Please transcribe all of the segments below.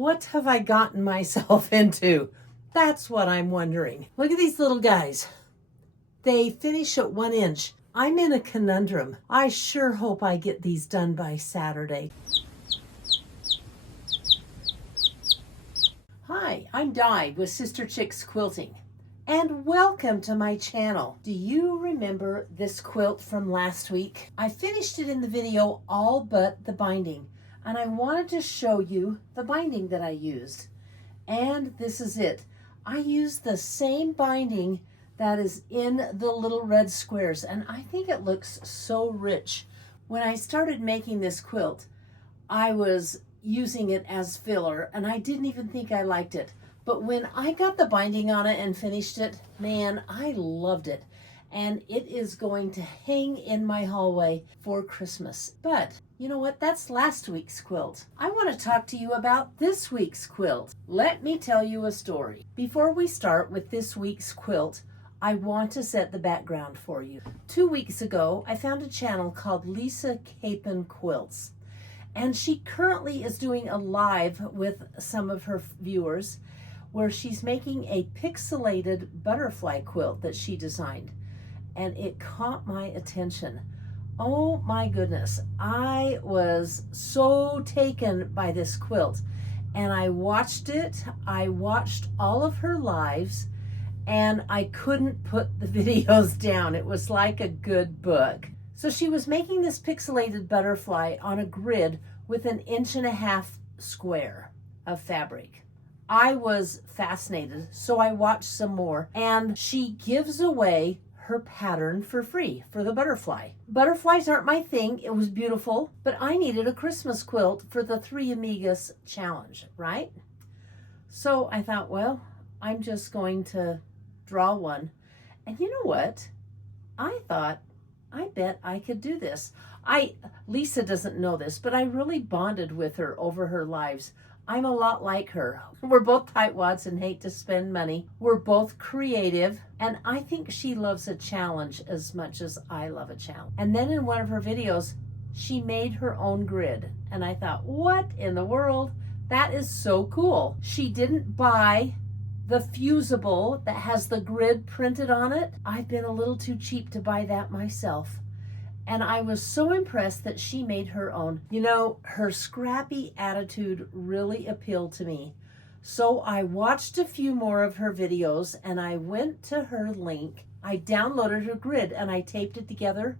What have I gotten myself into? That's what I'm wondering. Look at these little guys. They finish at 1 inch. I'm in a conundrum. I sure hope I get these done by Saturday. Hi, I'm Di with Sister Chicks Quilting, and welcome to my channel. Do you remember this quilt from last week? I finished it in the video all but the binding, and I wanted to show you the binding that I used. And this is it. I used the same binding that is in the little red squares, and I think it looks so rich. When I started making this quilt, I was using it as filler, and I didn't even think I liked it. But when I got the binding on it and finished it, man, I loved it. And it is going to hang in my hallway for Christmas. But you know what? That's last week's quilt. I want to talk to you about this week's quilt. Let me tell you a story. Before we start with this week's quilt, I want to set the background for you. 2 weeks ago, I found a channel called Lisa Capon Quilts. And she currently is doing a live with some of her viewers where she's making a pixelated butterfly quilt that she designed. And it caught my attention. Oh my goodness. I was so taken by this quilt. And I watched it. I watched all of her lives. And I couldn't put the videos down. It was like a good book. So she was making this pixelated butterfly on a grid with 1.5 inch square of fabric. I was fascinated, so I watched some more, and she gives away her pattern for free for the butterfly. Butterflies aren't my thing. It was beautiful, but I needed a Christmas quilt for the 3 Amigas challenge, right? So I thought, well, I'm just going to draw one. And you know what? I thought, I bet I could do this. Lisa doesn't know this, but I really bonded with her over her lives. I'm a lot like her. We're both tightwads and hate to spend money. We're both creative, and I think she loves a challenge as much as I love a challenge. And then in one of her videos, she made her own grid. And I thought, what in the world? That is so cool. She didn't buy the fusible that has the grid printed on it. I've been a little too cheap to buy that myself. And I was so impressed that she made her own. You know, her scrappy attitude really appealed to me. So I watched a few more of her videos and I went to her link. I downloaded her grid and I taped it together.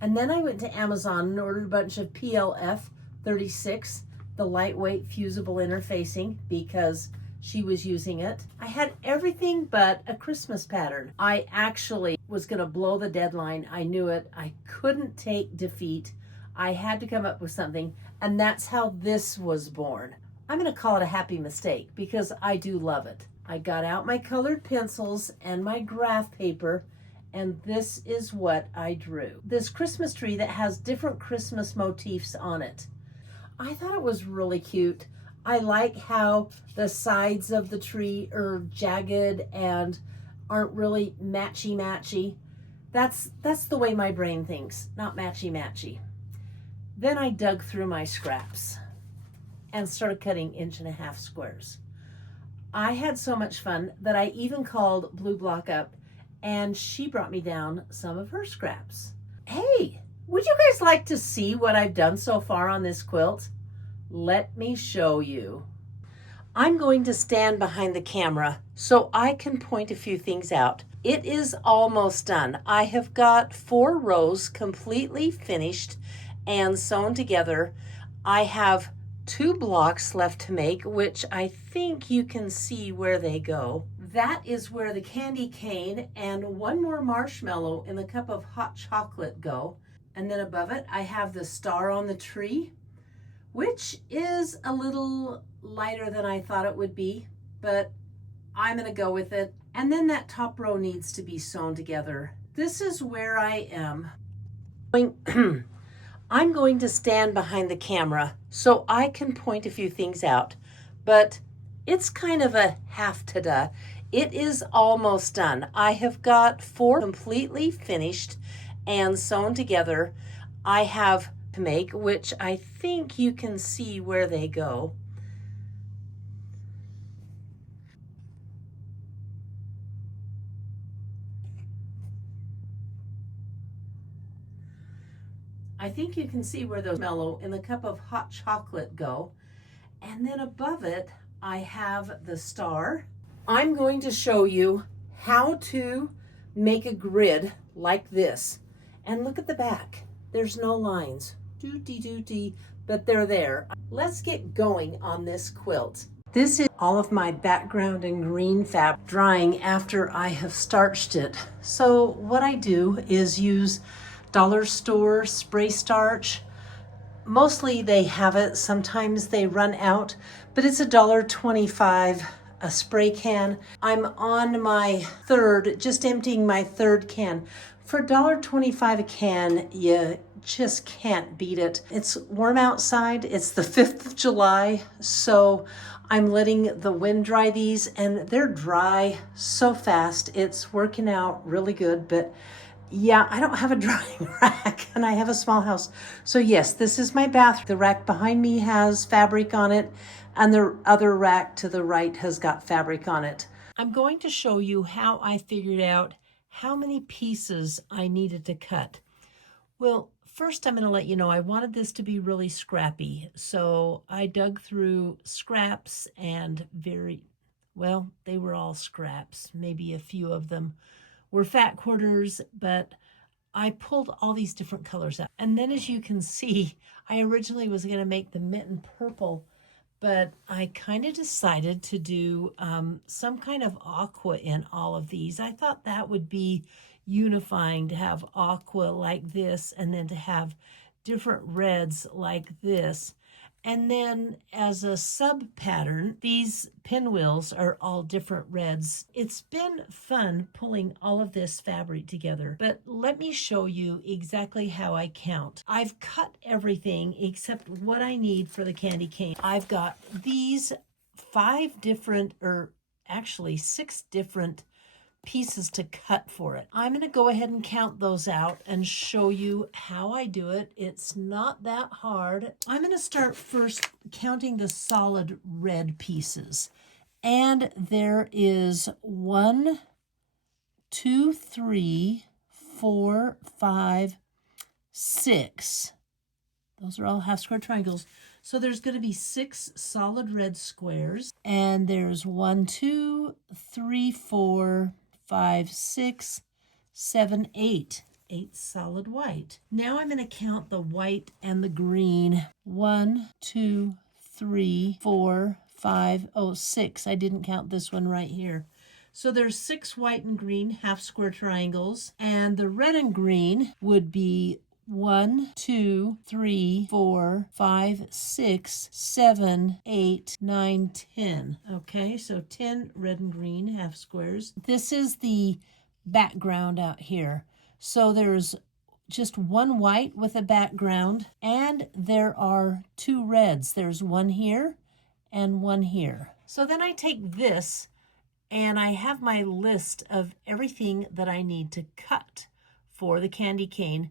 And then I went to Amazon and ordered a bunch of PLF 36, the lightweight fusible interfacing, because she was using it. I had everything but a Christmas pattern. I actually was going to blow the deadline. I knew it. I couldn't take defeat. I had to come up with something, and that's how this was born. I'm going to call it a happy mistake because I do love it. I got out my colored pencils and my graph paper, and this is what I drew. This Christmas tree that has different Christmas motifs on it. I thought it was really cute. I like how the sides of the tree are jagged and aren't really matchy-matchy. That's the way my brain thinks, not matchy-matchy. Then I dug through my scraps and started cutting 1.5 inch squares. I had so much fun that I even called Blue Block up, and she brought me down some of her scraps. Hey, would you guys like to see what I've done so far on this quilt? Let me show you. I'm going to stand behind the camera so I can point a few things out. It is almost done. I have got 4 rows completely finished and sewn together. I have 2 blocks left to make, which I think you can see where they go. That is where the candy cane and 1 more marshmallow in the cup of hot chocolate go. And then above it, I have the star on the tree, which is a little lighter than I thought it would be, but I'm gonna go with it. And then that top row needs to be sewn together. This is where I am. I'm going to stand behind the camera so I can point a few things out, but it's kind of a half-ta-da. It is almost done. I have got 4 completely finished and sewn together. I have to make, which I think you can see where they go. I think you can see where those mellow in the cup of hot chocolate go. And then above it, I have the star. I'm going to show you how to make a grid like this. And look at the back. There's no lines. Dooty, but they're there. Let's get going on this quilt. This is all of my background and green fabric drying after I have starched it. So what I do is use dollar store spray starch. Mostly they have it, sometimes they run out, but it's $1.25 a spray can. I'm on my third, just emptying my third can. For $1.25 a can, you just can't beat it. It's warm outside, it's the 5th of July, so I'm letting the wind dry these, and they're dry so fast. It's working out really good, but yeah, I don't have a drying rack and I have a small house. So yes, this is my bathroom. The rack behind me has fabric on it and the other rack to the right has got fabric on it. I'm going to show you how I figured out how many pieces I needed to cut. Well, first I'm going to let you know I wanted this to be really scrappy. So I dug through scraps and they were all scraps. Maybe a few of them were fat quarters, but I pulled all these different colors out. And then as you can see, I originally was going to make the mitten purple, but I kind of decided to do some kind of aqua in all of these. I thought that would be unifying to have aqua like this and then to have different reds like this. And then as a sub pattern, these pinwheels are all different reds. It's been fun pulling all of this fabric together, but let me show you exactly how I count. I've cut everything except what I need for the candy cane. I've got these 6 different pieces to cut for it. I'm going to go ahead and count those out and show you how I do it. It's not that hard. I'm going to start first counting the solid red pieces. And there is 1, 2, 3, 4, 5, 6. Those are all half square triangles. So there's going to be 6 solid red squares. And there's 1, 2, 3, 4, 5, 6, 7, 8. 8 solid white. Now I'm going to count the white and the green. 1, 2, 3, 4, 5, 6. I didn't count this one right here. So there's 6 white and green half square triangles. And the red and green would be 1, 2, 3, 4, 5, 6, 7, 8, 9, 10. Okay, so 10 red and green half squares. This is the background out here. So there's just 1 white with a background, and there are 2 reds. There's 1 here and 1 here. So then I take this and I have my list of everything that I need to cut for the candy cane.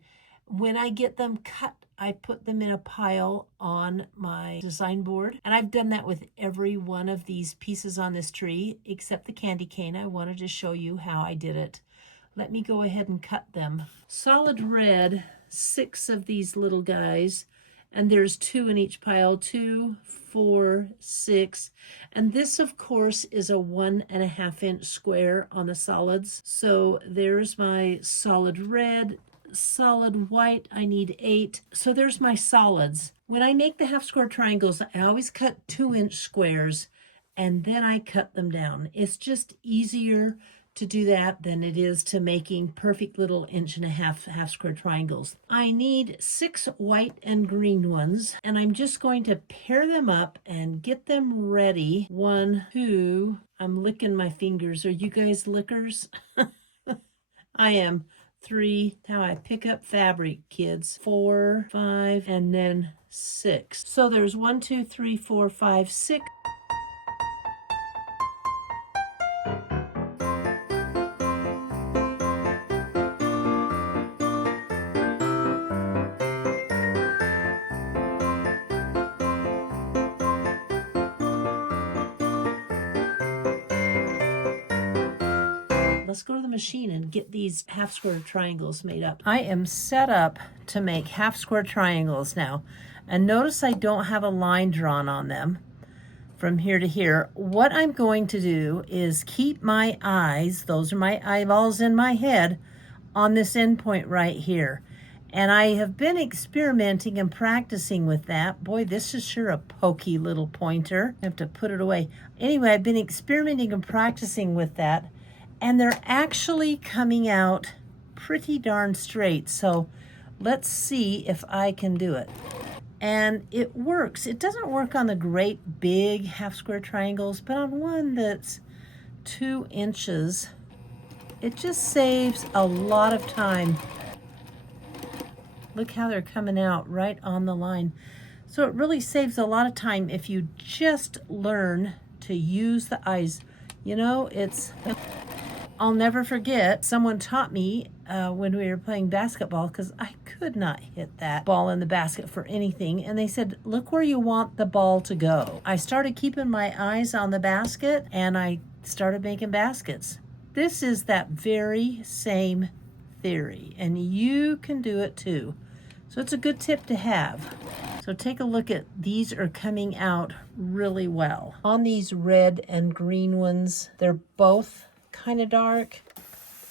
When I get them cut, I put them in a pile on my design board. And I've done that with every one of these pieces on this tree, except the candy cane. I wanted to show you how I did it. Let me go ahead and cut them. Solid red, 6 of these little guys. And there's 2 in each pile, 2, 4, 6. And this, of course, is a 1.5 inch square on the solids. So there's my solid red. Solid white, I need 8. So there's my solids. When I make the half square triangles, I always cut 2-inch squares and then I cut them down. It's just easier to do that than it is to making perfect little 1.5 half square triangles. I need 6 white and green ones, and I'm just going to pair them up and get them ready. 1, 2, I'm licking my fingers. Are you guys lickers? I am. 3, how I pick up fabric, kids. 4, 5, and then 6. So there's 1, 2, 3, 4, 5, 6. let's go to the machine and get these half square triangles made up. I am set up to make half square triangles now. And notice I don't have a line drawn on them from here to here. What I'm going to do is keep my eyes, those are my eyeballs in my head, on this end point right here. And I have been experimenting and practicing with that. Boy, this is sure a pokey little pointer. I have to put it away. Anyway, I've been experimenting and practicing with that, and they're actually coming out pretty darn straight. So let's see if I can do it. And it works. It doesn't work on the great big half square triangles, but on one that's 2 inches, it just saves a lot of time. Look how they're coming out right on the line. So it really saves a lot of time if you just learn to use the eyes. You know, I'll never forget, someone taught me when we were playing basketball, because I could not hit that ball in the basket for anything. And they said, look where you want the ball to go. I started keeping my eyes on the basket, and I started making baskets. This is that very same theory, and you can do it too. So it's a good tip to have. So take a look at, these are coming out really well. On these red and green ones, they're both kind of dark.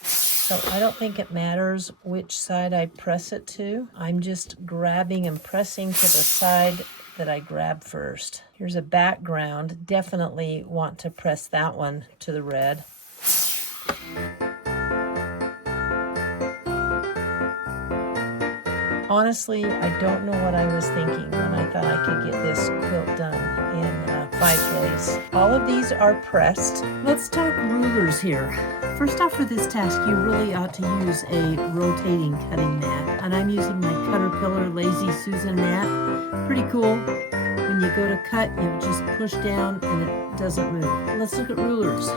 So I don't think it matters which side I press it to. I'm just grabbing and pressing to the side that I grab first. Here's a background. Definitely want to press that one to the red. Honestly, I don't know what I was thinking when I thought I could get this quilt done in 5 days. All of these are pressed. Let's talk rulers here. First off, for this task, you really ought to use a rotating cutting mat. And I'm using my Caterpillar Lazy Susan mat. Pretty cool. When you go to cut, you just push down and it doesn't move. Let's look at rulers.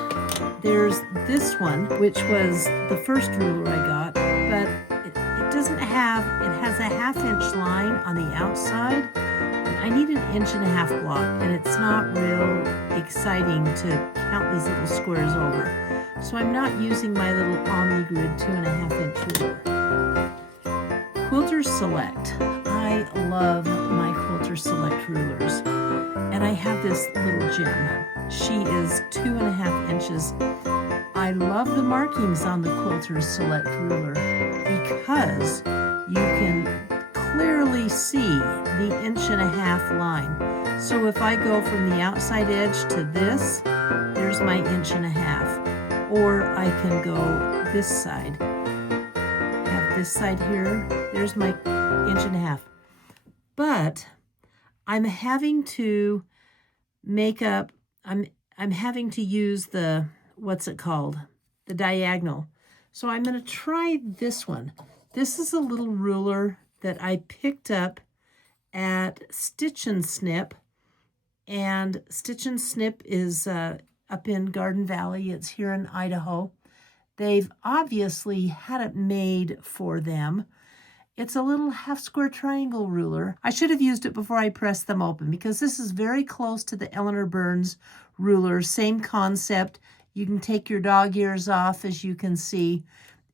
There's this one, which was the first ruler I got, but it doesn't have, it has a 1/2 inch line on the outside. I need 1.5 inch block, and it's not real exciting to count these little squares over. So I'm not using my little OmniGrid 2.5 inch ruler. Quilter Select. I love my Quilter Select rulers. And I have this little gem. She is 2.5 inches. I love the markings on the Quilter Select ruler because you can clearly see the 1.5 inch line. So if I go from the outside edge to this, there's my 1.5 inch. Or I can go this side. Have this side here. There's my 1.5 inch. But I'm having to make up, I'm having to use the, what's it called? The diagonal. So I'm going to try this one. This is a little ruler that I picked up at Stitch and Snip. And Stitch and Snip is up in Garden Valley. It's here in Idaho. They've obviously had it made for them. It's a little half square triangle ruler. I should have used it before I pressed them open because this is very close to the Eleanor Burns ruler. Same concept. You can take your dog ears off, as you can see.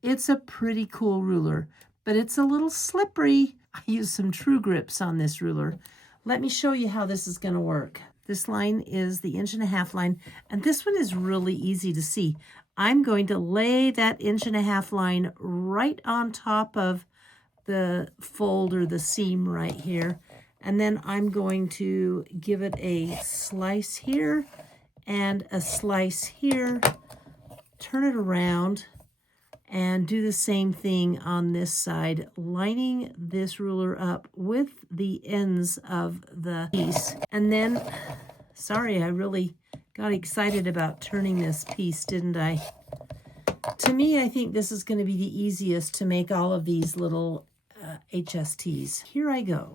It's a pretty cool ruler, but it's a little slippery. I used some True Grips on this ruler. Let me show you how this is going to work. This line is the 1.5 inch line, and this one is really easy to see. I'm going to lay that 1.5 inch line right on top of the fold or the seam right here, and then I'm going to give it a slice here and a slice here, turn it around, and do the same thing on this side, lining this ruler up with the ends of the piece. And then, sorry, I really got excited about turning this piece, didn't I? To me, I think this is going to be the easiest to make all of these little HSTs. Here I go.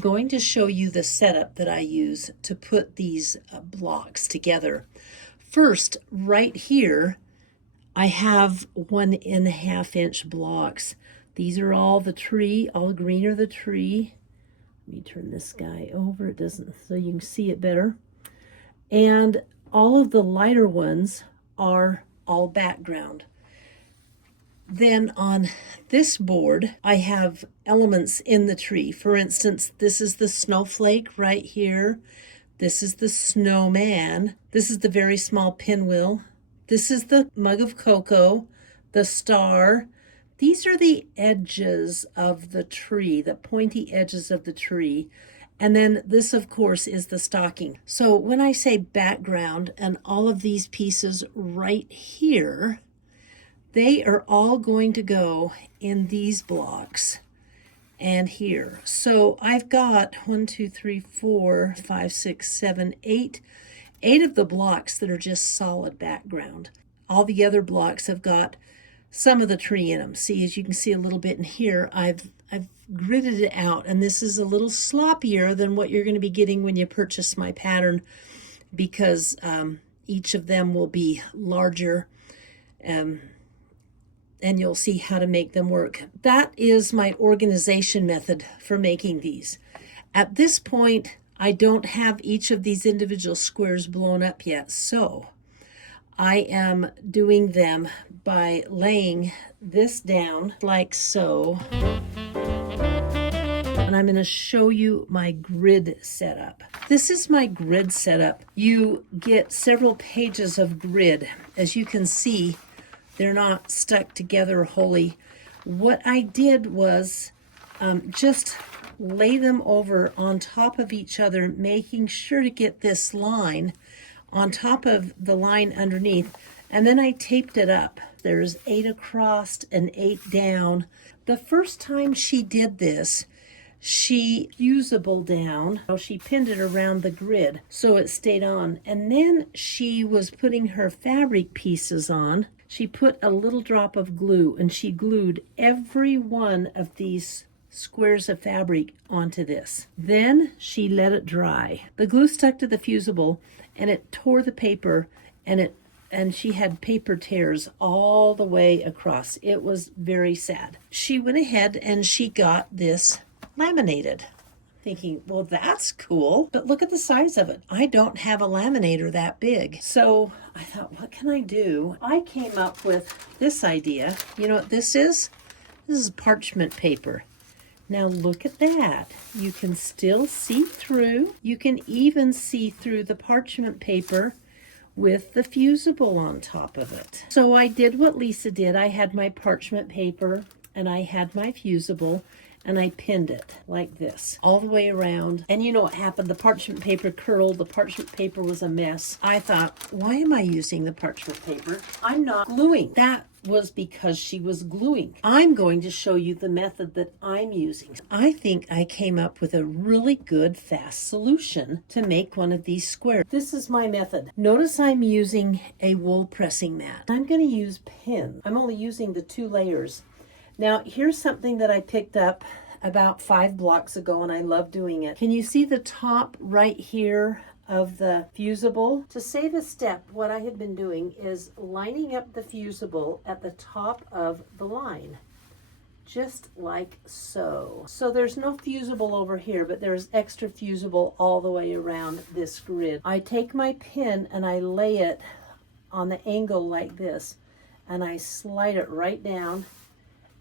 going to show you the setup that I use to put these blocks together. First, right here, I have 1.5 inch blocks. These are all the tree, all green are the tree. Let me turn this guy over, it doesn't, so you can see it better. And all of the lighter ones are all background. Then on this board, I have elements in the tree. For instance, this is the snowflake right here. This is the snowman. This is the very small pinwheel. This is the mug of cocoa, the star. These are the edges of the tree, the pointy edges of the tree. And then this, of course, is the stocking. So when I say background and all of these pieces right here, they are all going to go in these blocks and here. So I've got 1, 2, 3, 4, 5, 6, 7, 8 of the blocks that are just solid background. All the other blocks have got some of the tree in them. See, as you can see a little bit in here, I've gridded it out, and this is a little sloppier than what you're going to be getting when you purchase my pattern, because each of them will be larger, and you'll see how to make them work. That is my organization method for making these. At this point, I don't have each of these individual squares blown up yet, so I am doing them by laying this down like so. And I'm going to show you my grid setup. This is my grid setup. You get several pages of grid. As you can see, they're not stuck together wholly. What I did was just lay them over on top of each other, making sure to get this line on top of the line underneath, and then I taped it up. There's 8 across and 8 down. The first time she did this, she fusible down, so she pinned it around the grid so it stayed on, and then she was putting her fabric pieces on. She put a little drop of glue and she glued every one of these squares of fabric onto this. Then she let it dry. The glue stuck to the fusible and it tore the paper, and she had paper tears all the way across. It was very sad. She went ahead and she got this laminated. Thinking, well, that's cool, but look at the size of it. I don't have a laminator that big. So I thought, what can I do? I came up with this idea. You know what this is? This is parchment paper. Now look at that. You can still see through. You can even see through the parchment paper with the fusible on top of it. So I did what Lisa did. I had my parchment paper and I had my fusible, and I pinned it like this all the way around. And you know what happened? The parchment paper curled. The parchment paper was a mess. I thought, why am I using the parchment paper? I'm not gluing. That was because she was gluing. I'm going to show you the method that I'm using. I think I came up with a really good, fast solution to make one of these squares. This is my method. Notice I'm using a wool pressing mat. I'm going to use pins. I'm only using the 2 layers. Now, here's something that I picked up about 5 blocks ago, and I love doing it. Can you see the top right here of the fusible? To save a step, what I had been doing is lining up the fusible at the top of the line, just like so. So there's no fusible over here, but there's extra fusible all the way around this grid. I take my pin and I lay it on the angle like this, and I slide it right down.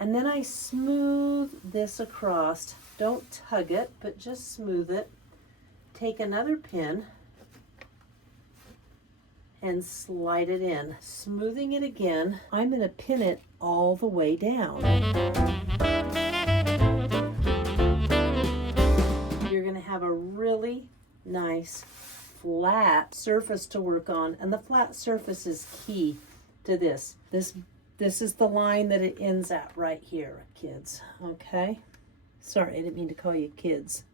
And then I smooth this across. Don't tug it, but just smooth it. Take another pin and slide it in. Smoothing it again, I'm going to pin it all the way down. You're going to have a really nice flat surface to work on, and the flat surface is key to this. This is the line that it ends at right here, kids, okay? Sorry, I didn't mean to call you kids.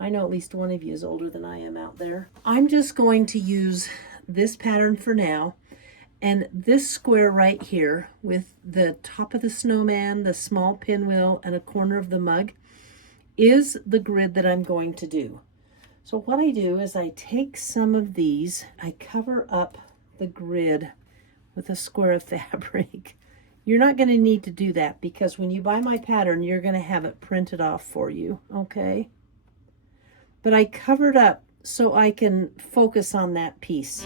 I know at least one of you is older than I am out there. I'm just going to use this pattern for now, and this square right here with the top of the snowman, the small pinwheel, and a corner of the mug is the grid that I'm going to do. So what I do is I take some of these, I cover up the grid with a square of fabric. You're not going to need to do that because when you buy my pattern, you're going to have it printed off for you, okay? But I covered up so I can focus on that piece.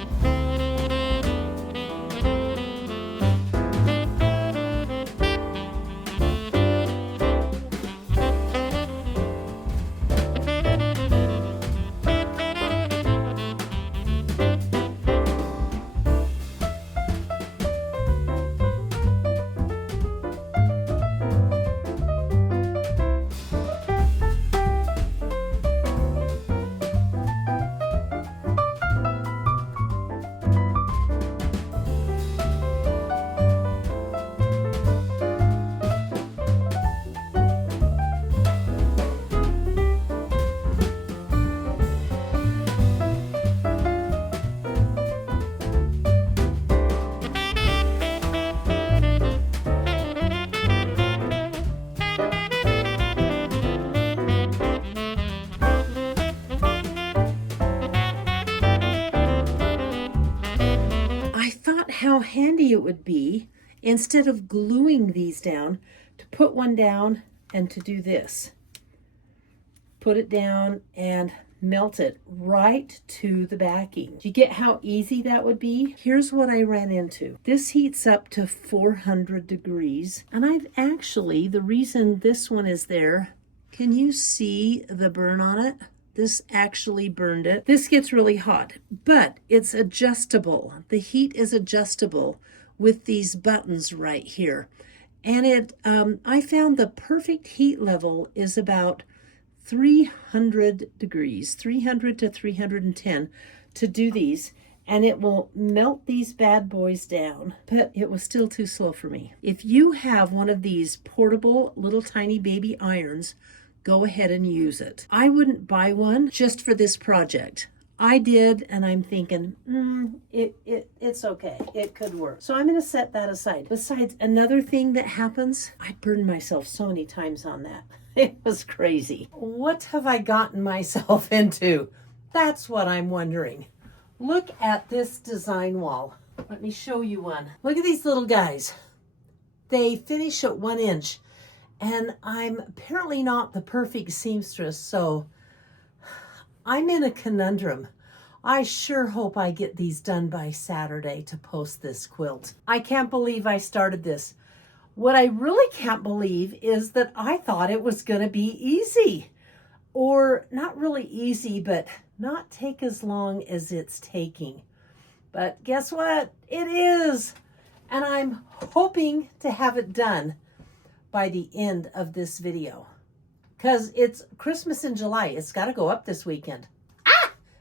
How handy it would be, instead of gluing these down, to put one down and to do this. Put it down and melt it right to the backing. Do you get how easy that would be? Here's what I ran into. This heats up to 400 degrees, and I've actually, the reason this one is there, can you see the burn on it? This actually burned it. This gets really hot, but it's adjustable. The heat is adjustable with these buttons right here. And I found the perfect heat level is about 300 degrees, 300 to 310 to do these. And it will melt these bad boys down, but it was still too slow for me. If you have one of these portable little tiny baby irons, go ahead and use it. I wouldn't buy one just for this project. I did, and I'm thinking, it's okay. It could work. So I'm going to set that aside. Besides, another thing that happens, I burned myself so many times on that. It was crazy. What have I gotten myself into? That's what I'm wondering. Look at this design wall. Let me show you one. Look at these little guys. They finish at 1 inch. And I'm apparently not the perfect seamstress, so I'm in a conundrum. I sure hope I get these done by Saturday to post this quilt. I can't believe I started this. What I really can't believe is that I thought it was going to be easy. Or not really easy, but not take as long as it's taking. But guess what? It is. And I'm hoping to have it done by the end of this video, because it's Christmas in July. It's got to go up this weekend.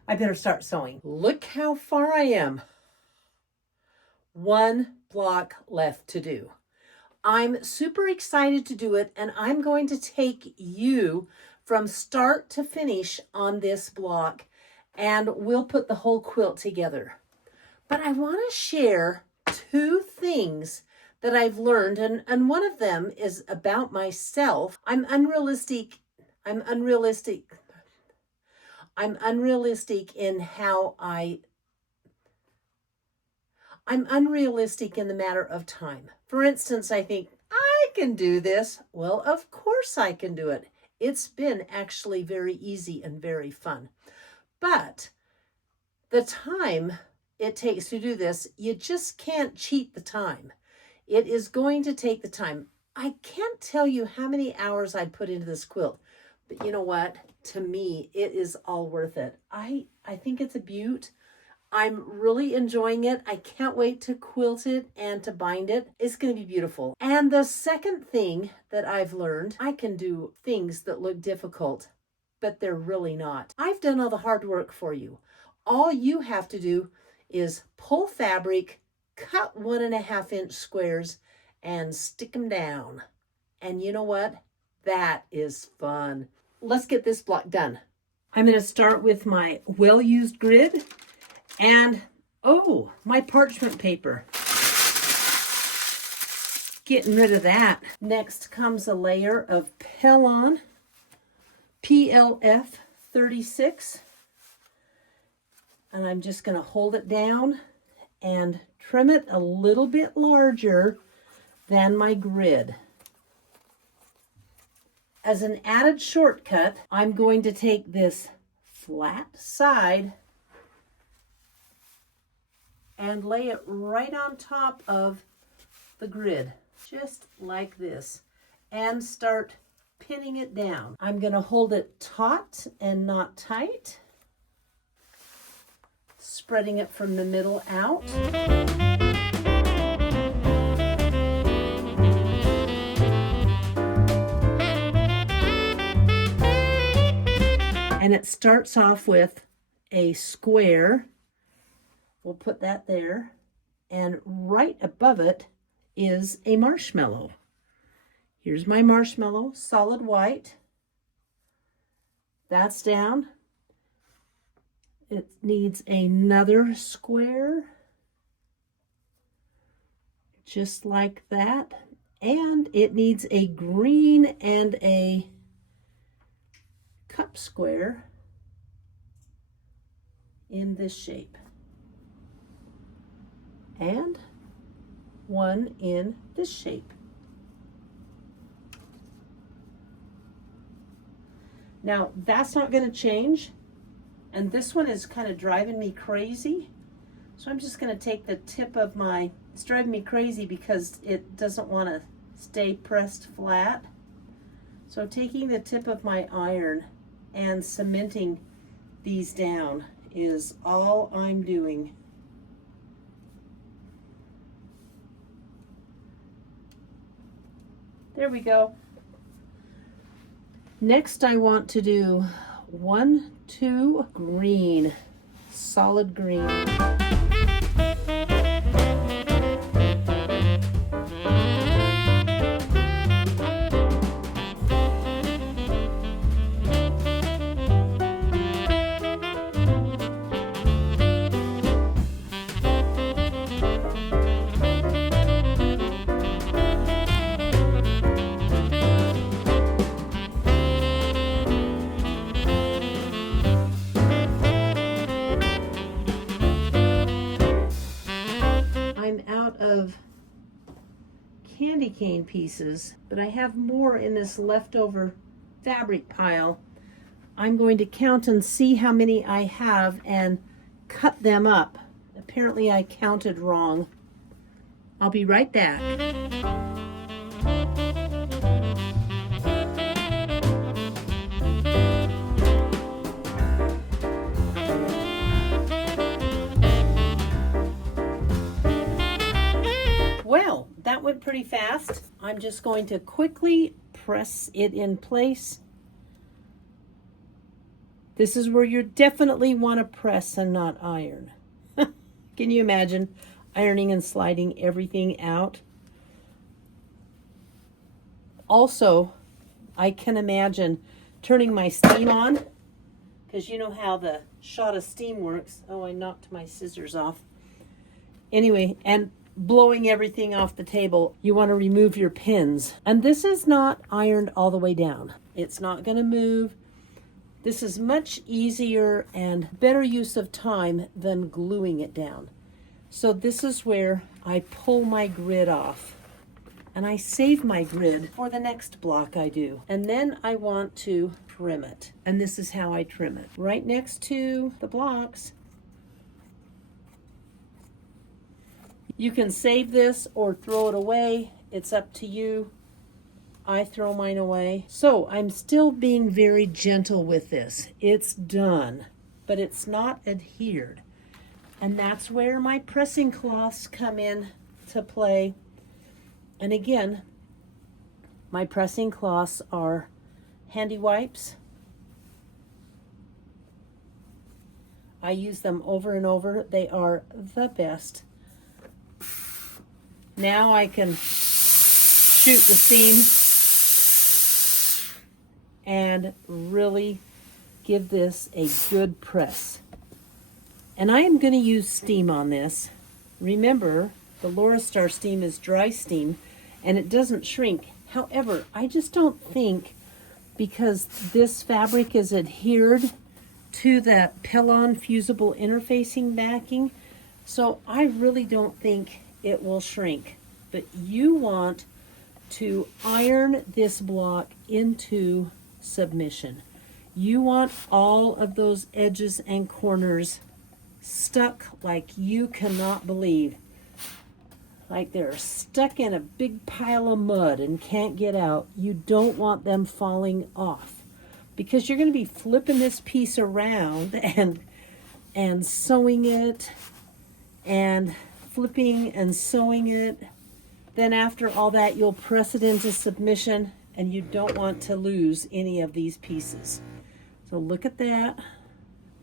I better start sewing. Look how far I am. 1 block left to do. I'm super excited to do it, and I'm going to take you from start to finish on this block, and we'll put the whole quilt together. But I want to share 2 things that I've learned, and one of them is about myself. I'm unrealistic in the matter of time. For instance, I think, I can do this. Well, of course I can do it. It's been actually very easy and very fun. But the time it takes to do this, you just can't cheat the time. It is going to take the time. I can't tell you how many hours I put into this quilt, but you know what? To me, it is all worth it. I think it's a beaut. I'm really enjoying it. I can't wait to quilt it and to bind it. It's going to be beautiful. And the second thing that I've learned, I can do things that look difficult, but they're really not. I've done all the hard work for you. All you have to do is pull fabric, cut 1.5 inch squares, and stick them down. And you know what? That is fun. Let's get this block done. I'm going to start with my well-used grid and, oh, my parchment paper. Getting rid of that. Next comes a layer of Pellon. PLF 36. And I'm just going to hold it down and trim it a little bit larger than my grid. As an added shortcut, I'm going to take this flat side and lay it right on top of the grid, just like this, and start pinning it down. I'm going to hold it taut and not tight, spreading it from the middle out. And it starts off with a square. We'll put that there. And right above it is a marshmallow. Here's my marshmallow, solid white. That's down. It needs another square, just like that. And it needs a green and a cup square in this shape. And one in this shape. Now, that's not going to change. And this one is kind of driving me crazy. So I'm just going to take the tip of my, it's driving me crazy because it doesn't want to stay pressed flat. So taking the tip of my iron and cementing these down is all I'm doing. There we go. Next, I want to do 1, 2 green, solid green. Of candy cane pieces, but I have more in this leftover fabric pile. I'm going to count and see how many I have and cut them up. Apparently I counted wrong. I'll be right back. Well, that went pretty fast. I'm just going to quickly press it in place. This is where you definitely want to press and not iron. Can you imagine ironing and sliding everything out? Also, I can imagine turning my steam on, because you know how the shot of steam works. Oh, I knocked my scissors off. Anyway, and blowing everything off the table. You want to remove your pins. And this is not ironed all the way down. It's not going to move. This is much easier and better use of time than gluing it down. So this is where I pull my grid off. And I save my grid for the next block I do. And then I want to trim it. And this is how I trim it. Right next to the blocks. You can save this or throw it away. It's up to you. I throw mine away. So I'm still being very gentle with this. It's done, but it's not adhered. And that's where my pressing cloths come in to play. And again, my pressing cloths are handy wipes. I use them over and over. They are the best. Now I can shoot the seam and really give this a good press. And I am going to use steam on this. Remember, the Laura Star steam is dry steam and it doesn't shrink. However, I just don't think because this fabric is adhered to that Pillon fusible interfacing backing. So I really don't think it will shrink. But you want to iron this block into submission. You want all of those edges and corners stuck like you cannot believe. Like they're stuck in a big pile of mud and can't get out. You don't want them falling off, because you're going to be flipping this piece around and sewing it and flipping and sewing it. Then after all that, you'll press it into submission, and you don't want to lose any of these pieces. So look at that.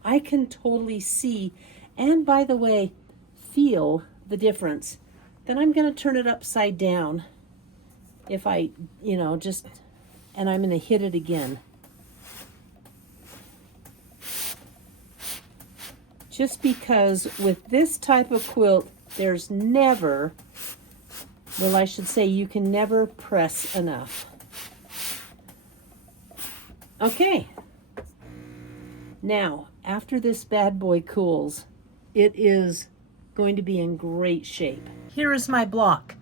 I can totally see, and by the way, feel the difference. Then I'm going to turn it upside down if I, and I'm going to hit it again. Just because with this type of quilt, there's never, well, I should say you can never press enough. Okay. Now, after this bad boy cools, it is going to be in great shape. Here is my block.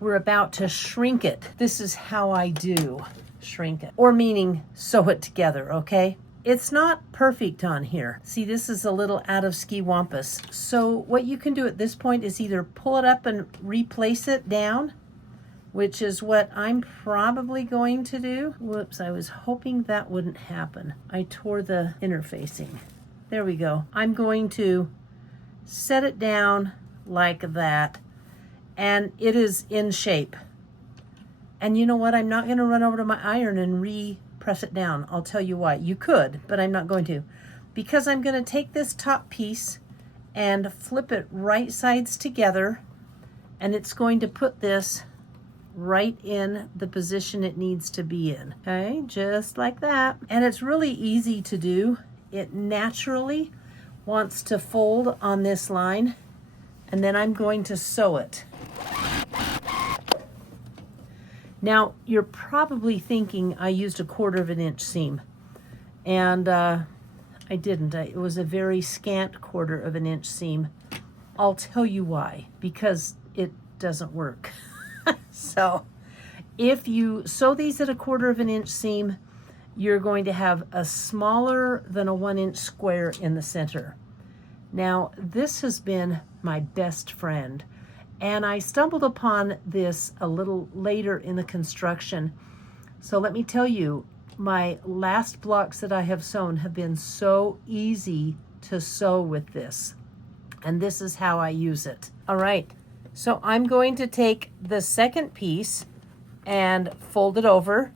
We're about to shrink it. This is how I do shrink it, or meaning sew it together, okay? It's not perfect on here. See, this is a little out of ski wampus. So what you can do at this point is either pull it up and replace it down, which is what I'm probably going to do. Whoops, I was hoping that wouldn't happen. I tore the interfacing. There we go. I'm going to set it down like that, and it is in shape. And you know what? I'm not going to run over to my iron and press it down. I'll tell you why. You could, but I'm not going to. Because I'm going to take this top piece and flip it right sides together, and it's going to put this right in the position it needs to be in. Okay, just like that. And it's really easy to do. It naturally wants to fold on this line, and then I'm going to sew it. Now, you're probably thinking I used 1/4 inch seam, and I didn't. It was a very scant 1/4 inch seam. I'll tell you why, because it doesn't work. So if you sew these at 1/4 inch seam, you're going to have a smaller than a 1 inch square in the center. Now, this has been my best friend, and I stumbled upon this a little later in the construction. So let me tell you, my last blocks that I have sewn have been so easy to sew with this. And this is how I use it. All right, so I'm going to take the second piece and fold it over.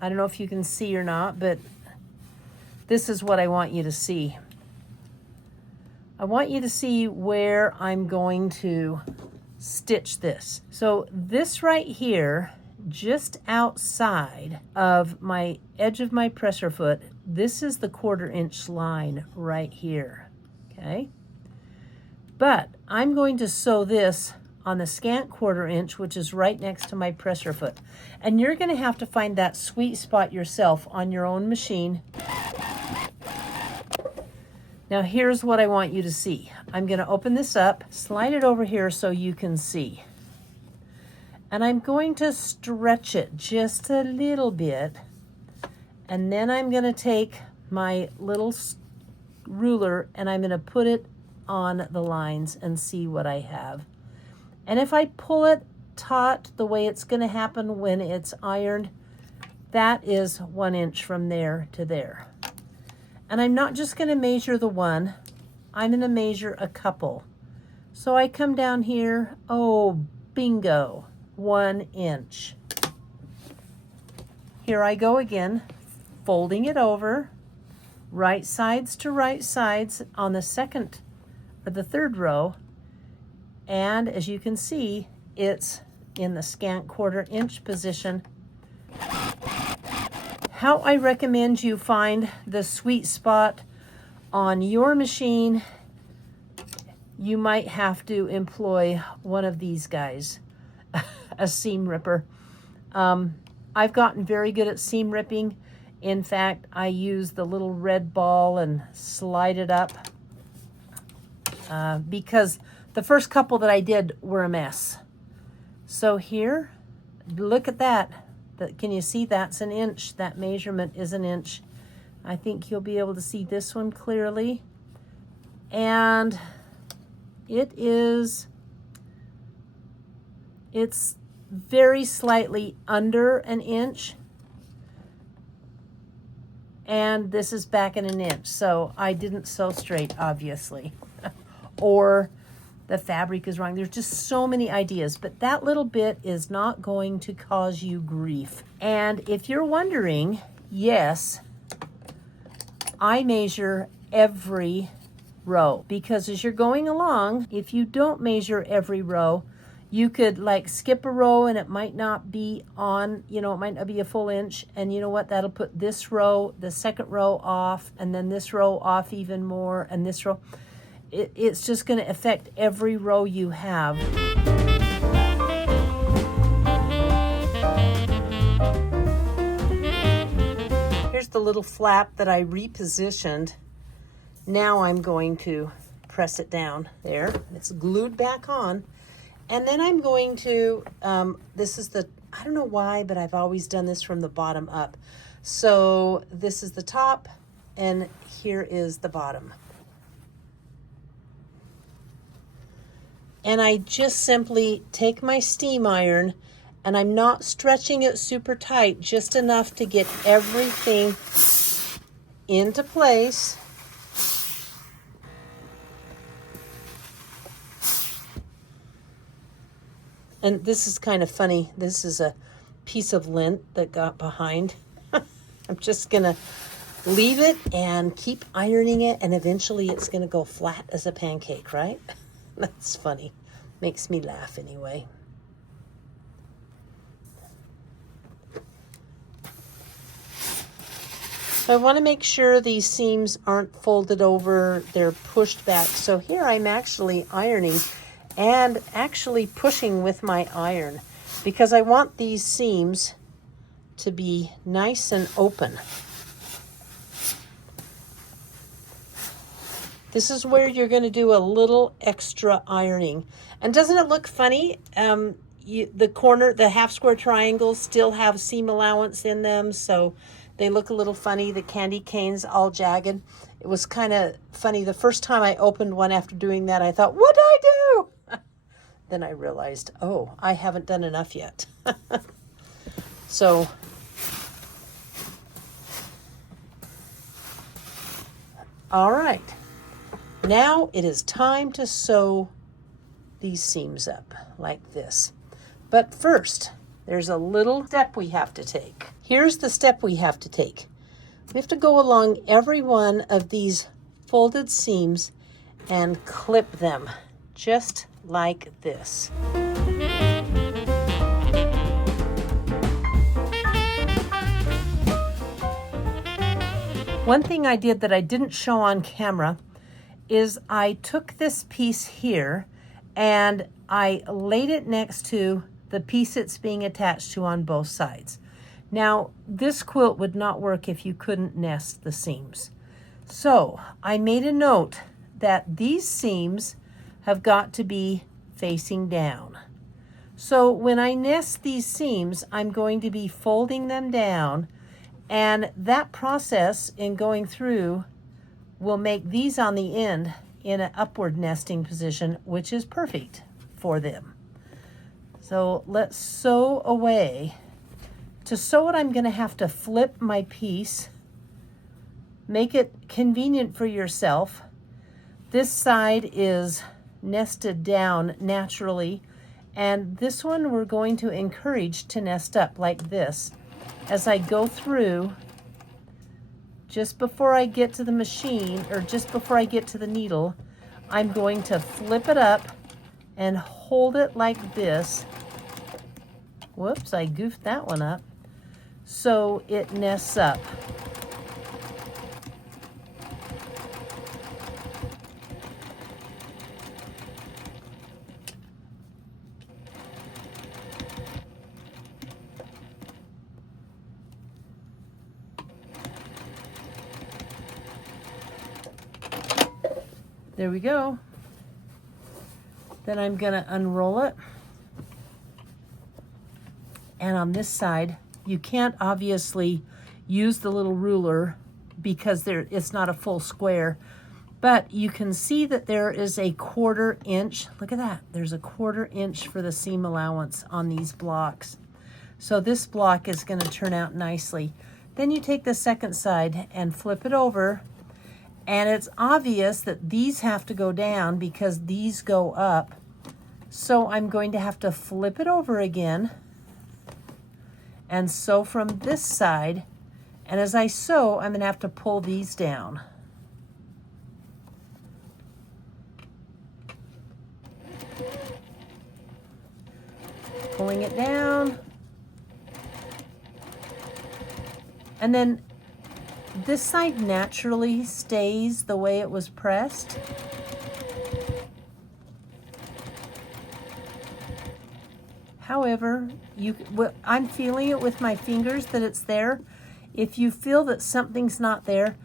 I don't know if you can see or not, but this is what I want you to see. I want you to see where I'm going to stitch this. So this right here, just outside of my edge of my presser foot, this is the 1/4 inch line right here, okay? But I'm going to sew this on the scant 1/4 inch, which is right next to my presser foot. And you're gonna have to find that sweet spot yourself on your own machine. Now here's what I want you to see. I'm going to open this up, slide it over here so you can see. And I'm going to stretch it just a little bit. And then I'm going to take my little ruler and I'm going to put it on the lines and see what I have. And if I pull it taut the way it's going to happen when it's ironed, that is 1 inch from there to there. And I'm not just going to measure the one, I'm going to measure a couple. So I come down here, oh, bingo, 1 inch. Here I go again, folding it over, right sides to right sides on the second or the third row. And as you can see, it's in the scant 1/4 inch position. How I recommend you find the sweet spot on your machine, you might have to employ one of these guys, a seam ripper. I've gotten very good at seam ripping. In fact, I use the little red ball and slide it up because the first couple that I did were a mess. So here, look at that. Can you see that's an inch? That measurement is an inch. I think you'll be able to see this one clearly. And it's very slightly under an inch. And this is back in an inch. So I didn't sew straight, obviously. Or the fabric is wrong. There's just so many ideas, but that little bit is not going to cause you grief. And if you're wondering, yes, I measure every row, because as you're going along, if you don't measure every row, you could like skip a row and it might not be on, you know, it might not be a full inch. And you know what? That'll put this row, the second row off, and then this row off even more, and this row. It's just going to affect every row you have. Here's the little flap that I repositioned. Now I'm going to press it down there. It's glued back on. And then I'm going to, this is the, I don't know why, but I've always done this from the bottom up. So this is the top and here is the bottom. And I just simply take my steam iron, and I'm not stretching it super tight, just enough to get everything into place. And this is kind of funny. This is a piece of lint that got behind. I'm just gonna leave it and keep ironing it, and eventually it's gonna go flat as a pancake, right? That's funny. Makes me laugh anyway. So I want to make sure these seams aren't folded over, they're pushed back. So here I'm actually ironing and actually pushing with my iron because I want these seams to be nice and open. This is where you're going to do a little extra ironing. And doesn't it look funny? The corner, the half square triangles still have seam allowance in them, so they look a little funny. The candy canes all jagged. It was kind of funny. The first time I opened one after doing that, I thought, what did I do? Then I realized, oh, I haven't done enough yet. So all right. Now it is time to sew these seams up like this. But first, there's a little step we have to take. Here's the step we have to take. We have to go along every one of these folded seams and clip them just like this. One thing I did that I didn't show on camera is I took this piece here and I laid it next to the piece it's being attached to on both sides. Now, this quilt would not work if you couldn't nest the seams. So I made a note that these seams have got to be facing down. So when I nest these seams, I'm going to be folding them down, and that process in going through will make these on the end in an upward nesting position, which is perfect for them. So let's sew away. To sew it, I'm going to have to flip my piece, make it convenient for yourself. This side is nested down naturally, and this one we're going to encourage to nest up like this. As I go through, just before I get to the machine, or just before I get to the needle, I'm going to flip it up and hold it like this. Whoops, I goofed that one up. So it nests up. There we go. Then I'm gonna unroll it. And on this side, you can't obviously use the little ruler because it's not a full square, but you can see that there is a 1/4 inch. Look at that. There's a 1/4 inch for the seam allowance on these blocks. So this block is going to turn out nicely. Then you take the second side and flip it over, and it's obvious that these have to go down because these go up. So I'm going to have to flip it over again and sew from this side. And as I sew, I'm going to have to pull these down. Pulling it down. And then this side naturally stays the way it was pressed. However, I'm feeling it with my fingers that it's there. If you feel that something's not there,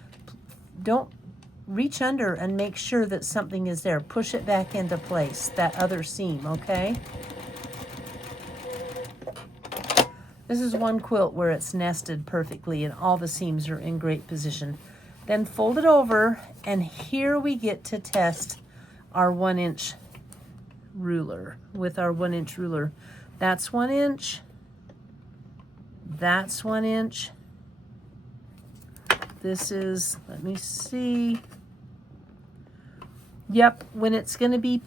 don't reach under and make sure that something is there. Push it back into place, that other seam, okay? This is one quilt where it's nested perfectly and all the seams are in great position. Then fold it over, and here we get to test our 1 inch ruler with our 1 inch ruler. That's 1 inch. That's 1 inch. This is, let me see. Yep, when it's going to be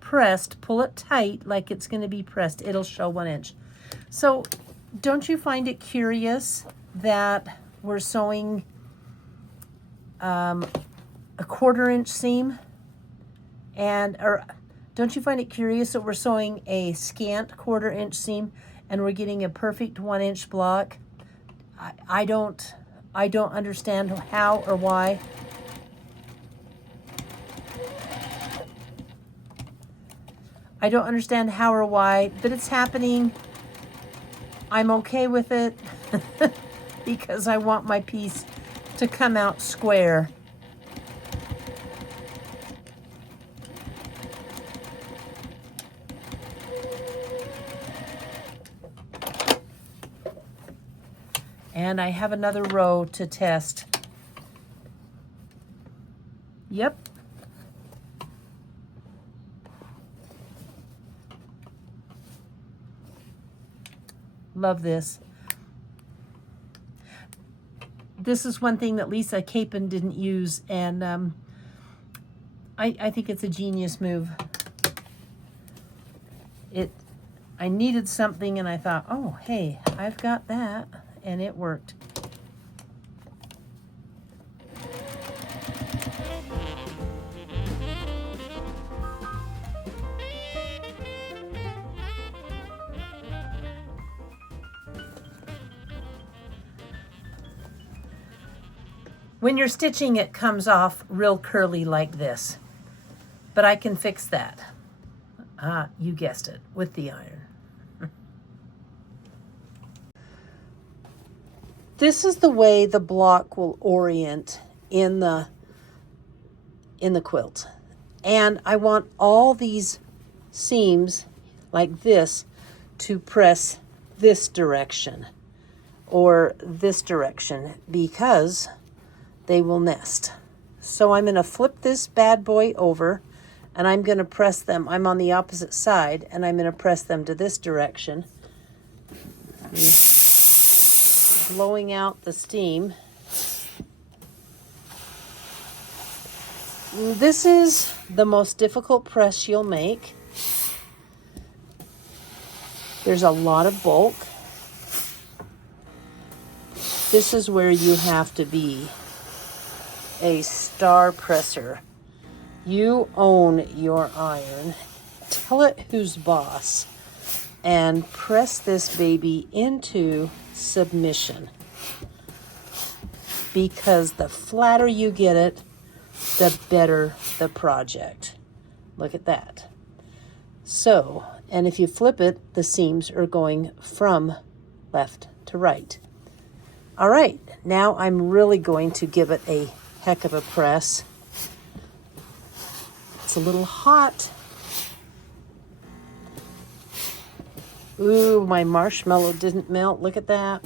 pressed, pull it tight like it's going to be pressed. It'll show 1 inch. So don't you find it curious that we're sewing a 1/4 inch seam? Or don't you find it curious that we're sewing a scant 1/4 inch seam and we're getting a perfect 1 inch block? I don't understand how or why. I don't understand how or why, but it's happening. I'm okay with it because I want my piece to come out square. And I have another row to test. Yep. Love this. This is one thing that Lisa Capon didn't use, and I think it's a genius move. I needed something, and I thought, oh, hey, I've got that, and it worked. When you're stitching, it comes off real curly like this, but I can fix that. Ah, you guessed it, with the iron. This is the way the block will orient in the quilt. And I want all these seams like this to press this direction or this direction because they will nest. So I'm going to flip this bad boy over and I'm going to press them. I'm on the opposite side and I'm going to press them to this direction. Blowing out the steam. This is the most difficult press you'll make. There's a lot of bulk. This is where you have to be a star presser. You own your iron. Tell it who's boss. And press this baby into submission. Because the flatter you get it, the better the project. Look at that. So, and if you flip it, the seams are going from left to right. All right, now I'm really going to give it a heck of a press. it's a little hot. Ooh, my marshmallow didn't melt. Look at that.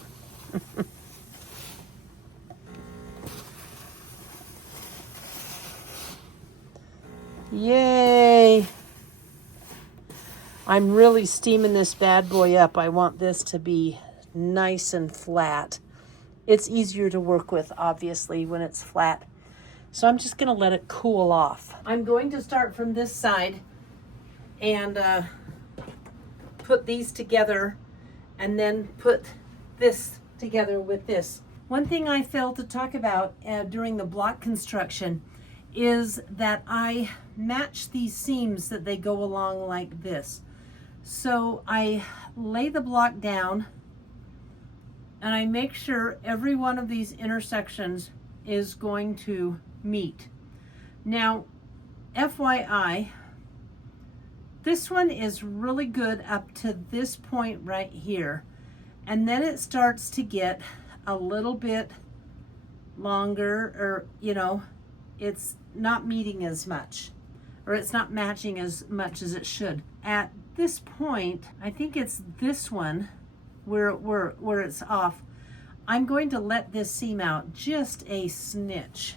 Yay. I'm really steaming this bad boy up. I want this to be nice and flat. It's easier to work with, obviously, when it's flat. So I'm just going to let it cool off. I'm going to start from this side and put these together and then put this together with this. One thing I failed to talk about during the block construction is that I match these seams that they go along like this. So I lay the block down and I make sure every one of these intersections is going to meet. Now, FYI, this one is really good up to this point right here. And then it starts to get a little bit longer, or, you know, it's not meeting as much, or it's not matching as much as it should. At this point, I think it's this one where it's off. I'm going to let this seam out just a snitch.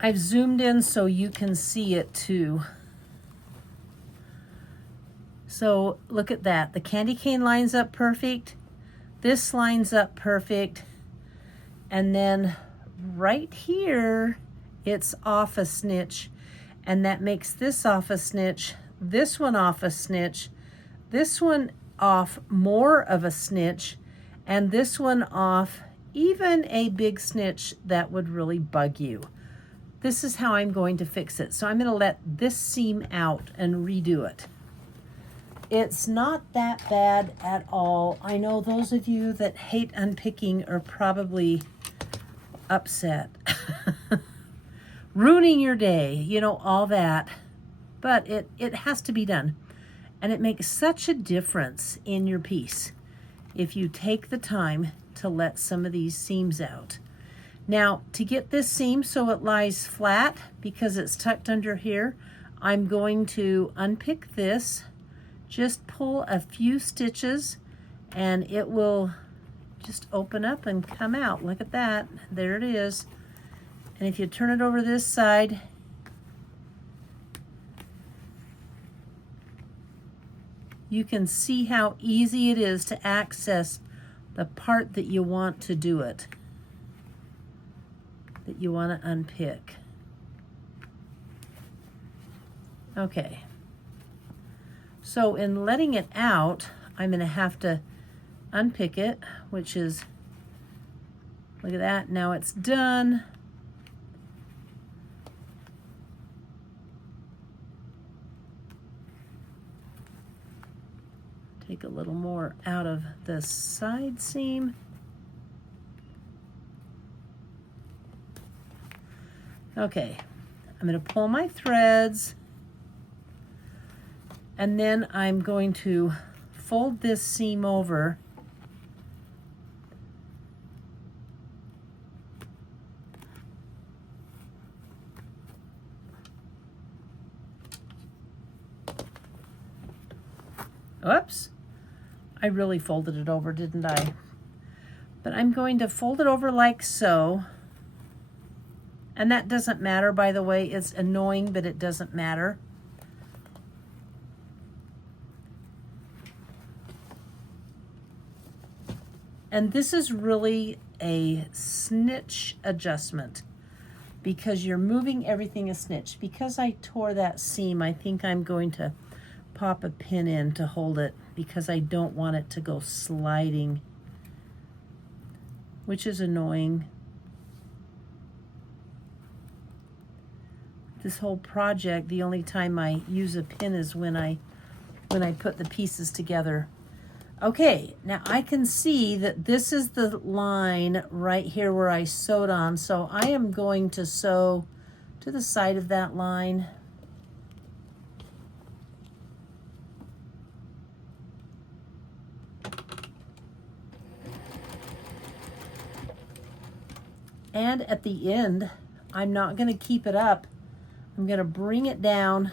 I've zoomed in so you can see it too. So look at that. The candy cane lines up perfect. This lines up perfect. And then right here, it's off a snitch. And that makes this off a snitch, this one off a snitch, this one off more of a snitch, and this one off even a big snitch that would really bug you. This is how I'm going to fix it. So I'm going to let this seam out and redo it. It's not that bad at all. I know those of you that hate unpicking are probably upset. Ruining your day, you know, all that. But it has to be done. And it makes such a difference in your piece if you take the time to let some of these seams out. Now, to get this seam so it lies flat, because it's tucked under here, I'm going to unpick this, just pull a few stitches, and it will just open up and come out. Look at that. There it is. And if you turn it over this side, you can see how easy it is to access the part that you want to do it, that you want to unpick. Okay. So in letting it out, I'm going to have to unpick it, which is, look at that, now it's done. Take a little more out of the side seam. Okay, I'm going to pull my threads, and then I'm going to fold this seam over . Oops, I really folded it over, didn't I? But I'm going to fold it over like so. And that doesn't matter, by the way. It's annoying, but it doesn't matter. And this is really a snitch adjustment because you're moving everything a snitch. Because I tore that seam, I think I'm going to pop a pin in to hold it because I don't want it to go sliding, which is annoying. This whole project, the only time I use a pin is when I put the pieces together. Okay, now I can see that this is the line right here where I sewed on, so I am going to sew to the side of that line. And at the end, I'm not going to keep it up. I'm going to bring it down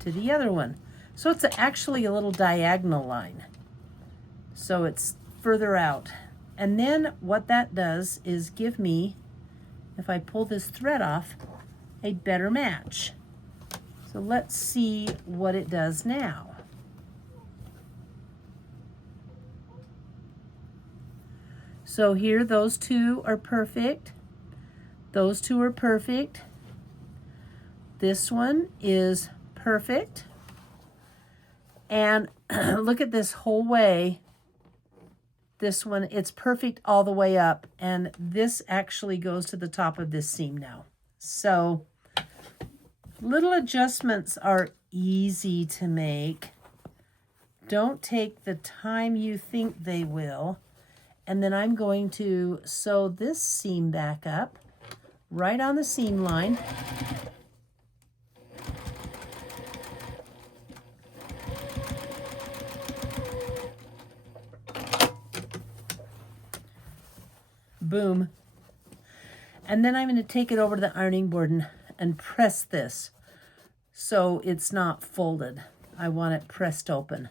to the other one. So it's actually a little diagonal line. So it's further out. And then what that does is give me, if I pull this thread off, a better match. So let's see what it does now. So here, those two are perfect. Those two are perfect. This one is perfect. And look at this whole way. This one, it's perfect all the way up. And this actually goes to the top of this seam now. So little adjustments are easy to make. Don't take the time you think they will. And then I'm going to sew this seam back up right on the seam line. Boom. And then I'm going to take it over to the ironing board and press this so it's not folded. I want it pressed open.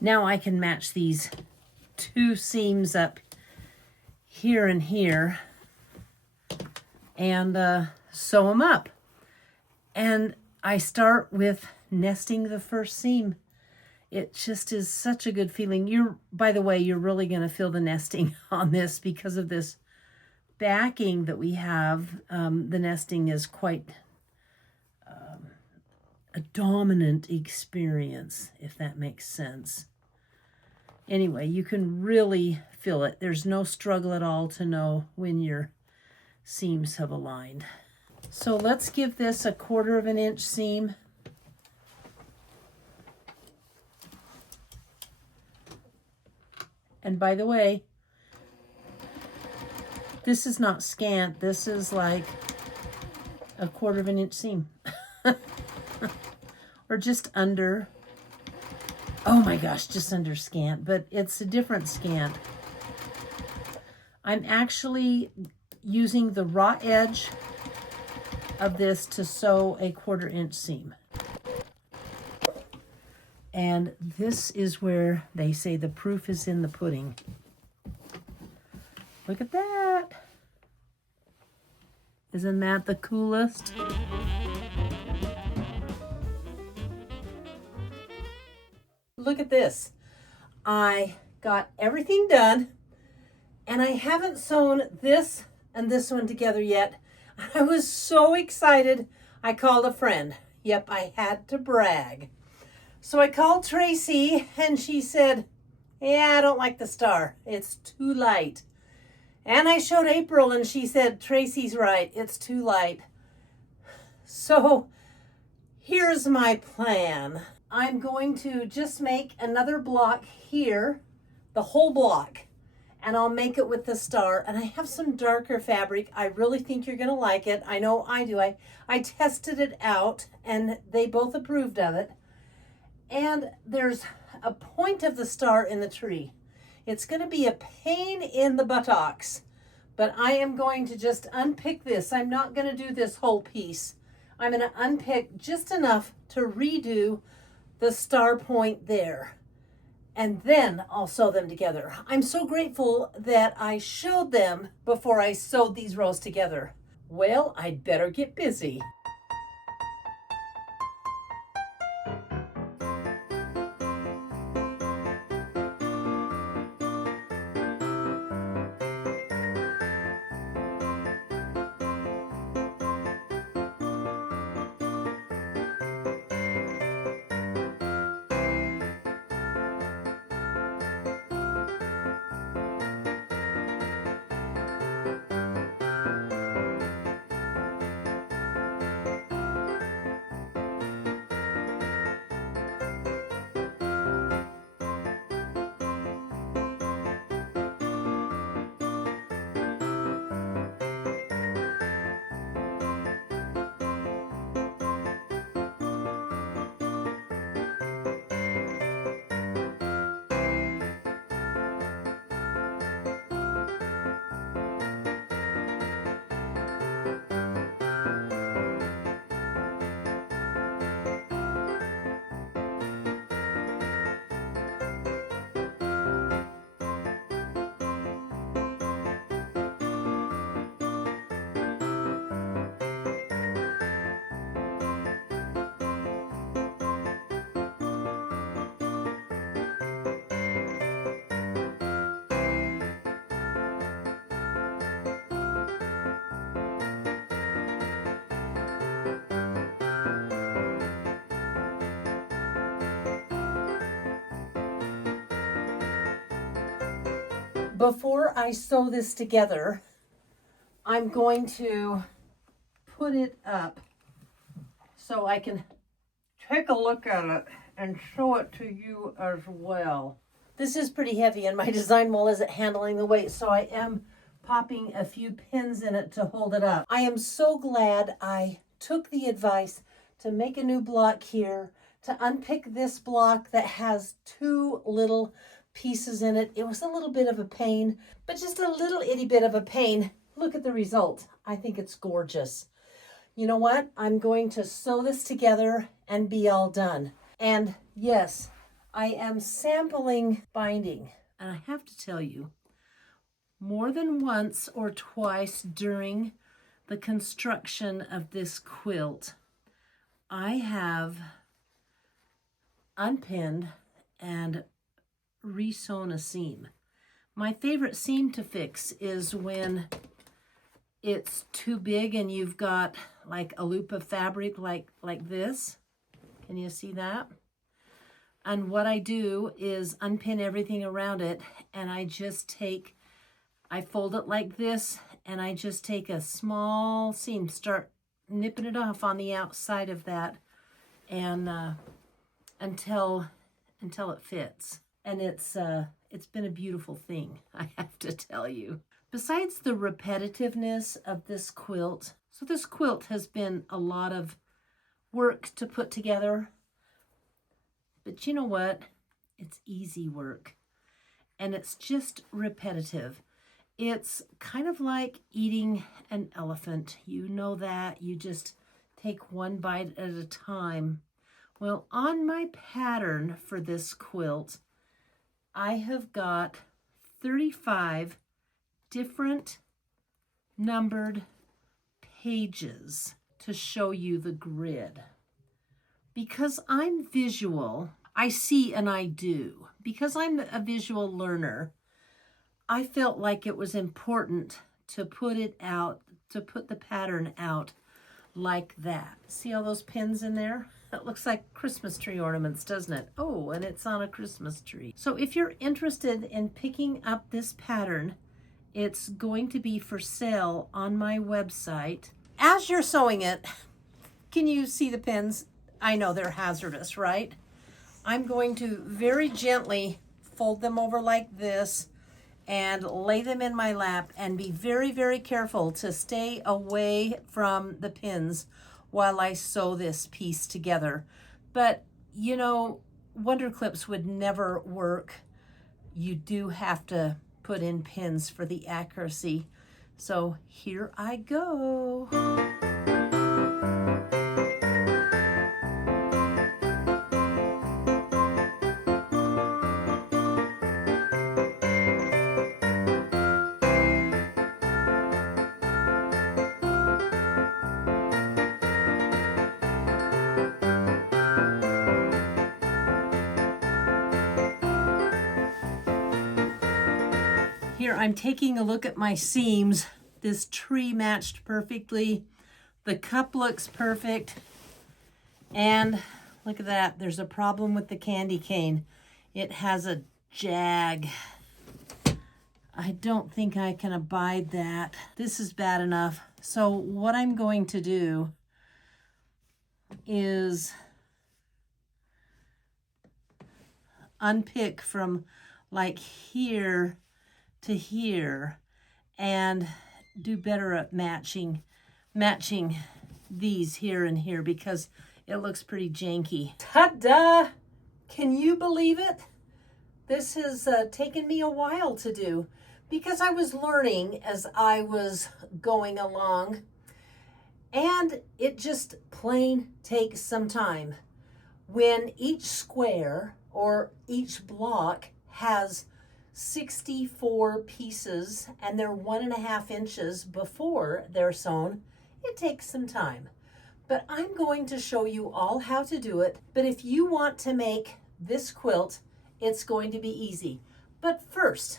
Now I can match these two seams up here and here and sew them up. And I start with nesting the first seam. It just is such a good feeling. By the way, you're really going to feel the nesting on this because of this backing that we have. The nesting is quite a dominant experience, if that makes sense. Anyway, you can really feel it. There's no struggle at all to know when your seams have aligned. So let's give this a 1/4 inch seam. And by the way, this is not scant. This is like a 1/4 inch seam. Or just under. Oh my gosh, just under scant, but it's a different scant. I'm actually using the raw edge of this to sew a 1/4 inch seam. And this is where they say the proof is in the pudding. Look at that. Isn't that the coolest? Look at this. I got everything done and I haven't sewn this and this one together yet. I was so excited. I called a friend. Yep, I had to brag. So I called Tracy and she said, yeah, I don't like the star. It's too light. And I showed April and she said, Tracy's right. It's too light. So here's my plan. I'm going to just make another block here, the whole block, and I'll make it with the star. And I have some darker fabric. I really think you're gonna like it. I know I do. I tested it out and they both approved of it. And there's a point of the star in the tree. It's gonna be a pain in the buttocks, but I am going to just unpick this. I'm not gonna do this whole piece. I'm gonna unpick just enough to redo the star point there. And then I'll sew them together. I'm so grateful that I showed them before I sewed these rows together. Well, I'd better get busy. before I sew this together, I'm going to put it up so I can take a look at it and show it to you as well. This is pretty heavy and my design wall isn't handling the weight, so I am popping a few pins in it to hold it up. I am so glad I took the advice to make a new block here, to unpick this block that has 2 little pieces in it. It was a little bit of a pain, but just a little itty bit of a pain. Look at the result. I think it's gorgeous. You know what? I'm going to sew this together and be all done. And yes, I am sampling binding. And I have to tell you, more than once or twice during the construction of this quilt, I have unpinned and resewn a seam. My favorite seam to fix is when it's too big and you've got like a loop of fabric like this. Can you see that? And what I do is unpin everything around it, and I fold it like this, and I just take a small seam, start nipping it off on the outside of that, and until it fits. And it's been a beautiful thing, I have to tell you. Besides the repetitiveness of this quilt, so this quilt has been a lot of work to put together, but you know what? It's easy work, and it's just repetitive. It's kind of like eating an elephant. You know that. You just take one bite at a time. Well, on my pattern for this quilt, I have got 35 different numbered pages to show you the grid. Because I'm visual, I see and I do. Because I'm a visual learner, I felt like it was important to put it out, to put the pattern out like that. See all those pins in there? It looks like Christmas tree ornaments, doesn't it? Oh, and it's on a Christmas tree. So if you're interested in picking up this pattern, it's going to be for sale on my website. As you're sewing it, can you see the pins? I know they're hazardous, right? I'm going to very gently fold them over like this and lay them in my lap and be very, very careful to stay away from the pins while I sew this piece together. But, you know, Wonder Clips would never work. You do have to put in pins for the accuracy. So here I go. Here, I'm taking a look at my seams. This tree matched perfectly. The cup looks perfect. And look at that. There's a problem with the candy cane. It has a jag. I don't think I can abide that. This is bad enough. So what I'm going to do is unpick from like here to here and do better at matching these here and here because it looks pretty janky. Ta-da! Can you believe it? This has taken me a while to do because I was learning as I was going along, and it just plain takes some time. When each square or each block has 64 pieces and they're 1.5 inches before they're sewn, it takes some time. But I'm going to show you all how to do it. But if you want to make this quilt, it's going to be easy. But first,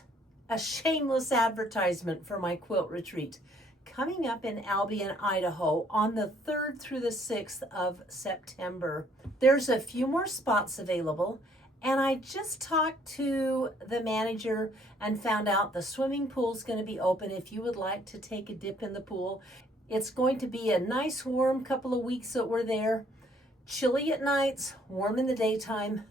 a shameless advertisement for my quilt retreat coming up in Albion, Idaho on the 3rd through the 6th of September. There's a few more spots available, And I just talked to the manager and found out the swimming pool is going to be open if you would like to take a dip in the pool. It's going to be a nice warm couple of weeks that we're there. Chilly at nights, warm in the daytime,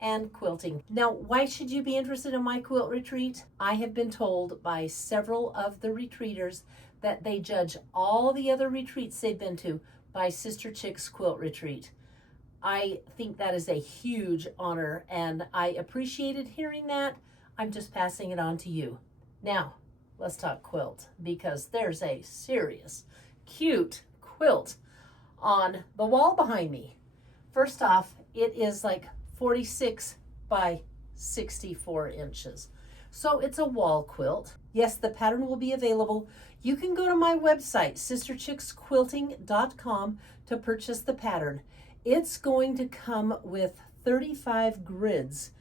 and quilting. Now, why should you be interested in my quilt retreat? I have been told by several of the retreaters that they judge all the other retreats they've been to by Sister Chick's quilt retreat. I think that is a huge honor, and I appreciated hearing that. I'm just passing it on to you. Now, let's talk quilt, because there's a serious, cute quilt on the wall behind me. First off, it is like 46 by 64 inches. So it's a wall quilt. Yes, the pattern will be available. You can go to my website, sisterchicksquilting.com, to purchase the pattern. It's going to come with 35 grids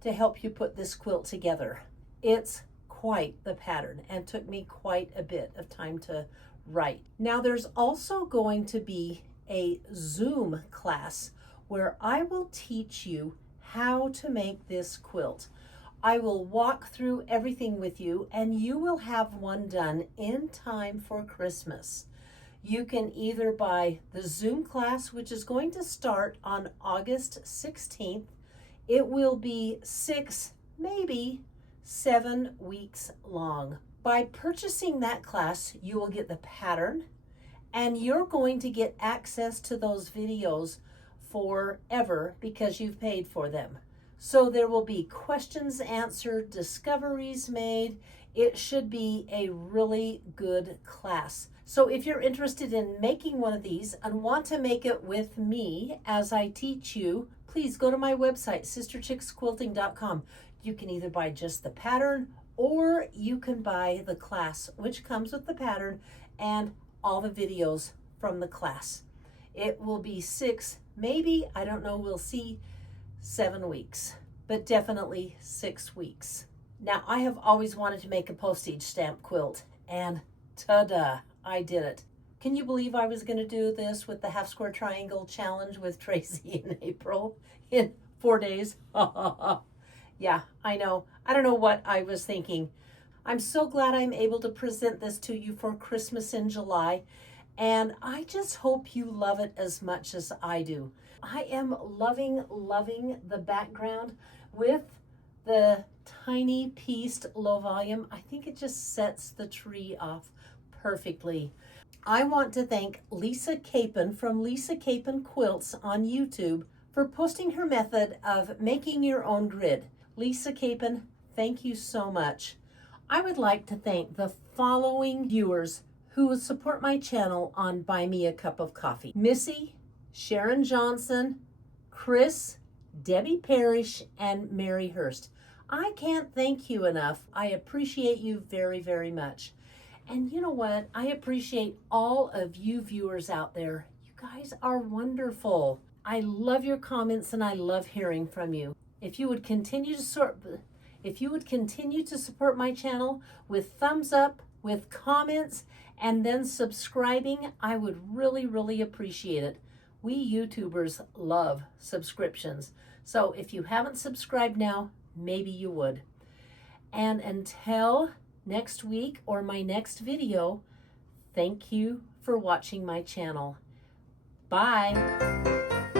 to help you put this quilt together. It's quite the pattern and took me quite a bit of time to write. Now there's also going to be a Zoom class where I will teach you how to make this quilt. I will walk through everything with you, and you will have one done in time for Christmas. You can either buy the Zoom class, which is going to start on August 16th. It will be 6, maybe 7 weeks long. By purchasing that class, you will get the pattern, and you're going to get access to those videos forever because you've paid for them. So there will be questions answered, discoveries made. It should be a really good class. So if you're interested in making one of these and want to make it with me as I teach you, please go to my website, sisterchicksquilting.com. You can either buy just the pattern or you can buy the class, which comes with the pattern and all the videos from the class. It will be 6, maybe, I don't know, we'll see, 7 weeks, but definitely 6 weeks. Now, I have always wanted to make a postage stamp quilt, and ta-da, I did it. Can you believe I was going to do this with the half square triangle challenge with Tracy in April in 4 days? Yeah, I know. I don't know what I was thinking. I'm so glad I'm able to present this to you for Christmas in July, and I just hope you love it as much as I do. I am loving the background with the tiny pieced low volume. I think it just sets the tree off perfectly. I want to thank Lisa Capon from Lisa Capon Quilts on YouTube for posting her method of making your own grid. Lisa Capon, thank you so much. I would like to thank the following viewers who will support my channel on Buy Me a Cup of Coffee: Missy, Sharon Johnson, Chris, Debbie Parrish, and Mary Hurst. I can't thank you enough. I appreciate you very, very much. And you know what? I appreciate all of you viewers out there. You guys are wonderful. I love your comments and I love hearing from you. If you would continue to support my channel with thumbs up, with comments, and then subscribing, I would really, really appreciate it. We YouTubers love subscriptions. So if you haven't subscribed now, maybe you would. And until next week or my next video, thank you for watching my channel. Bye.